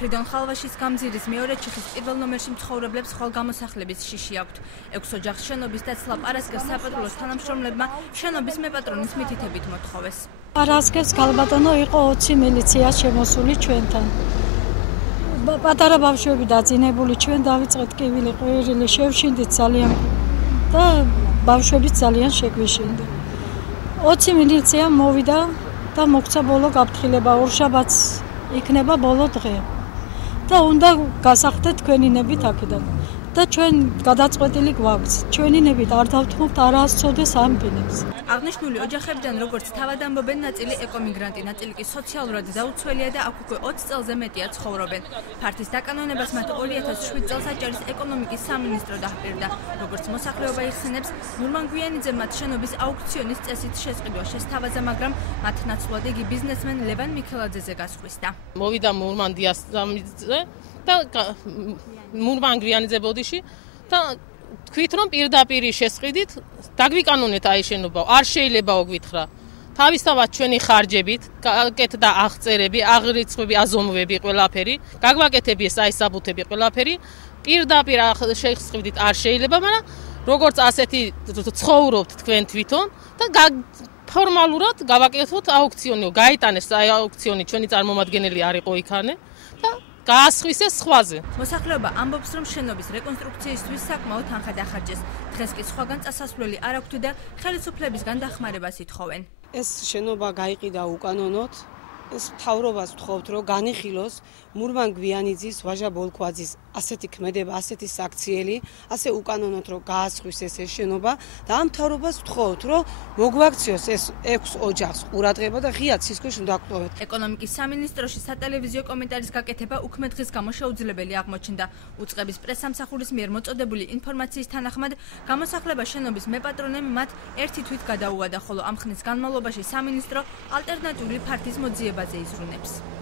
ფრიდონ ხალვაშის გამზირის მეორე ჩიხის პირველ ნომერში მცხოვრებლებს ხვალ გამოსახლების შიში აქვთ. 6 ოჯახის შენობის დაცლა პარასკევს საპატრულოს თანამშრომლებმა შენობის მეპატრონის მითითებით მოთხოვეს. პარასკევს ქალბატონო იყო 20 მილიცია შემოსული ჩვენთან. პატარა ბავშვები დაძინებული, ჩვენ დავიწყეთ კივილი, ყვირილი, შევშინდით ძალიან და ბავშვებიც ძალიან შეგვიშინდა. 20 მილიცია მოვიდა და მოგცა ბოლო გაფრთხილება, ორშაბათს იქნება ბოლო დღე. და უნდა გასახდეთ თქვენი ნებით აქედან. და ჩვენ გადაწყვეტილი გვაქვს. ჩვენი ნებით არ დავთხოვთ, არ ასწოდეს ამ ბინებს. აღნიშნული ოჯახებიდან როგორც თავად ამბობენ, ნაწილი ეკომიგრანტი, ნაწილი კი სოციალურად დაუცველია და აქ უკვე 20 წელზე მეტია ცხოვრობენ. ფართის დაკანონებას მათ 2007 წელს აჭარის ეკონომიკის სამინისტრო დაჰპირდა. როგორც მოსახლეობა იხსენებს, ნურმან გვიანიძემ მათ შენობის აუქციონის წესით შესყიდვა შესთავაზა, მაგრამ მათ ნაცვლად იგი ბიზნესმენ ლევან მიქელაძეზე გასხვისდა. მოვიდა მურმან დიასამიძე და მურმან გვიანიძე ბოდიში და თქვით რომ პირდაპირ შესყიდით დაგვიკანონეთ აი შენობა არ შეიძლება გვითხრა თავისთავად ჩვენი ხარჯებით გაკეთდა აღწერები აღრიცხვები აზომვები ყველაფერი გაგვაკეთებიეს აი საბუთები ყველაფერი პირდაპირ შესყიდით არ შეიძლება მაგრამ როგორც ასეთი ცხოვრობთ თქვენ თვითონ და ფორმალურად გავაკეთოთ აუქციონი გაიტანეს აი აუქციონი ჩვენი წარმომადგენელი არ იყო იქანე და გაასხვისეს სხვაზე. მოსახლეობა ამბობს, რომ შენობის რეკონსტრუქციისთვის საკმაოდ თანხა დახარჯეს. დღეს კი სხვაგან წასასვლელი არ აქვთ და ხელისუფლებისგან დახმარებას ითხოვენ. ეს შენობა გაიყიდა უკანონოდ. ეს მთავრობას ვთხოვთ, რომ განიხილოს მურმან გვიანიძის, ვაჟა ბოლქვაძის ასეთი ქმედება, ასეთი საქციელი, ასე უკანონოდ რომ გაასხვისეს ეს შენობა და ამ მთავრობას ვთხოვთ, რომ მოგვაქციოს ეს 6 ოჯახს ყურადღება და ღიად სისქეში დავკვლავეთ. ეკონომიკის სამინისტროში სატელევიზიო კომენტარის გაკეთება უქმე დღის გამო შეუძლებელი აღმოჩნდა. უწყების პრესსამსახურის მიერ მოწოდებული ინფორმაციის თანახმად, გამოსახლება შენობის მეპატრონემ მათ ერთი თვით გადაუვადა, ხოლო ამ ხნის განმავლობაში სამინისტრო ალტერნატიული ფართის მოძიებაზე იზრუნებს.